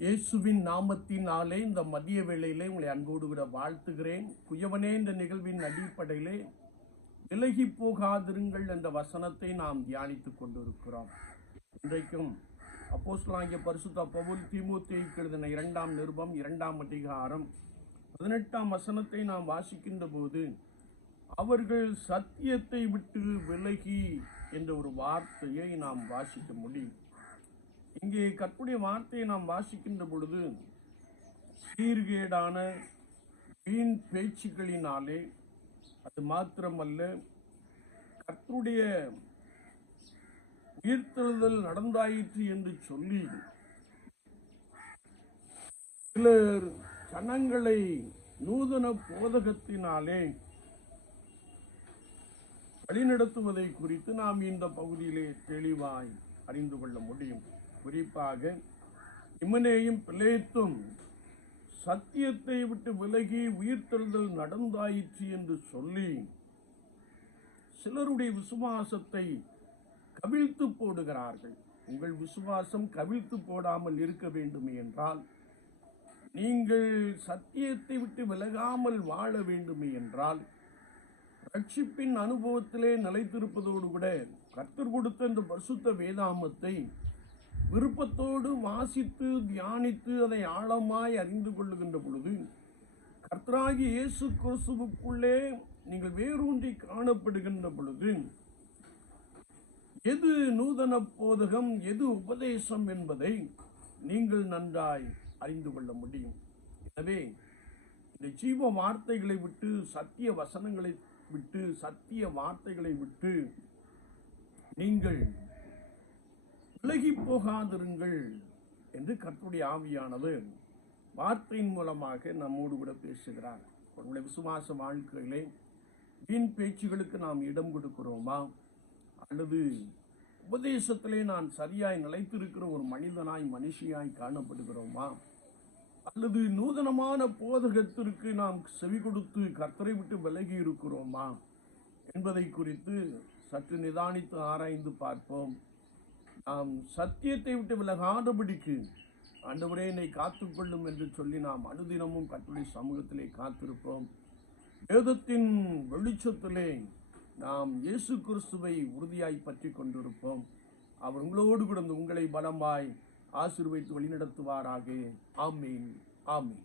இயேசுவின் நாமத்தினாலே இந்த மதிய வேளையிலே உங்களை அன்போடு கூட வாழ்த்துகிறேன். குயவனே இந்த நிகழ்வின் அடிப்படையிலே விலகி போகாதிருங்கள் என்ற வசனத்தை நாம் தியானித்துக் கொண்டிருக்கிறோம். இன்றைக்கும் அப்போஸ்தலனாகிய பரிசுத்த பவுல் தீமோத்தேயுக்கு எழுதின இரண்டாம் நிருபம் இரண்டாம் அதிகாரம் பதினெட்டாம் வசனத்தை நாம் வாசிக்கின்ற போது அவர்கள் சத்தியத்தை விட்டு விலகி என்ற ஒரு வார்த்தையை நாம் வாசிக்க முடியும். இங்கே கற்புடைய வார்த்தையை நாம் வாசிக்கின்ற பொழுது சீர்கேடான வீண் பேச்சுக்களினாலே அது மாத்திரமல்ல கர்த்தருடைய உயிர்த்தெழுதல் நடந்தாயிற்று என்று சொல்லி சிலர் ஜனங்களை நூதன போதகத்தினாலே வழிநடத்துவதை குறித்து நாம் இந்த பகுதியிலே தெளிவாய் அறிந்து கொள்ள முடியும். குறிப்பாக இமனேயும் பிளேத்தும் சத்தியத்தை விட்டு விலகி உயிர்த்தெழுதல் நடந்தாயிற்று என்று சொல்லி சிலருடைய விசுவாசத்தை கவிழ்த்து போடுகிறார்கள். உங்கள் விசுவாசம் கவிழ்த்து போடாமல் இருக்க வேண்டும் என்றால் நீங்கள் சத்தியத்தை விட்டு விலகாமல் வாழ வேண்டுமே என்றால் ரட்சிப்பின் அனுபவத்திலே நிலைத்திருப்பதோடு கூட கற்றுக் கொடுத்த இந்த பரிசுத்த வேதாமத்தை விருப்பத்தோடு வாசித்து தியானித்து அதை ஆழமாய் அறிந்து கொள்ளுகின்ற பொழுது கர்த்தராகி இயேசு கிறிஸ்துவுக்குள்ளே நீங்கள் வேரூன்றி காணப்படுகின்ற பொழுது எது நூதன போதகம் எது உபதேசம் என்பதை நீங்கள் நன்றாய் அறிந்து கொள்ள முடியும். எனவே இந்த ஜீவ வார்த்தைகளை விட்டு சத்திய வசனங்களை விட்டு சத்திய வார்த்தைகளை விட்டு நீங்கள் விலகி போகாதிருங்கள் என்று கர்த்தருடைய ஆவியானது வார்த்தையின் மூலமாக நம்மோடு கூட பேசுகிறார். உங்களுடைய விசுவாச வாழ்க்கையிலே வீண் பேச்சுகளுக்கு நாம் இடம் கொடுக்கிறோமா? அல்லது உபதேசத்திலே நான் சரியாய் நிலைத்திருக்கிற ஒரு மனிதனாய் மனுஷியாய் காணப்படுகிறோமா? அல்லது நூதனமான போதகத்திற்கு நாம் செவி கொடுத்து கர்த்தரை விட்டு விலகி இருக்கிறோமா? என்பதை குறித்து சற்று நிதானித்து ஆராய்ந்து பார்ப்போம். நாம் சத்தியத்தை விட்டு விலகாதபடிக்கு ஆண்டவரே என்னை காத்துக்கொள்ளும் என்று சொல்லி நாம் அனுதினமும் கட்டுரை சமூகத்திலே காத்திருப்போம். வேதத்தின் வெளிச்சத்திலே நாம் இயேசு கிறிஸ்துவை உறுதியாய் பற்றி கொண்டிருப்போம். அவர் உங்களோடு கூட உங்களை பலமாய் ஆசீர்வைத்து வழிநடத்துவாராக. ஆமீன். ஆமீன்.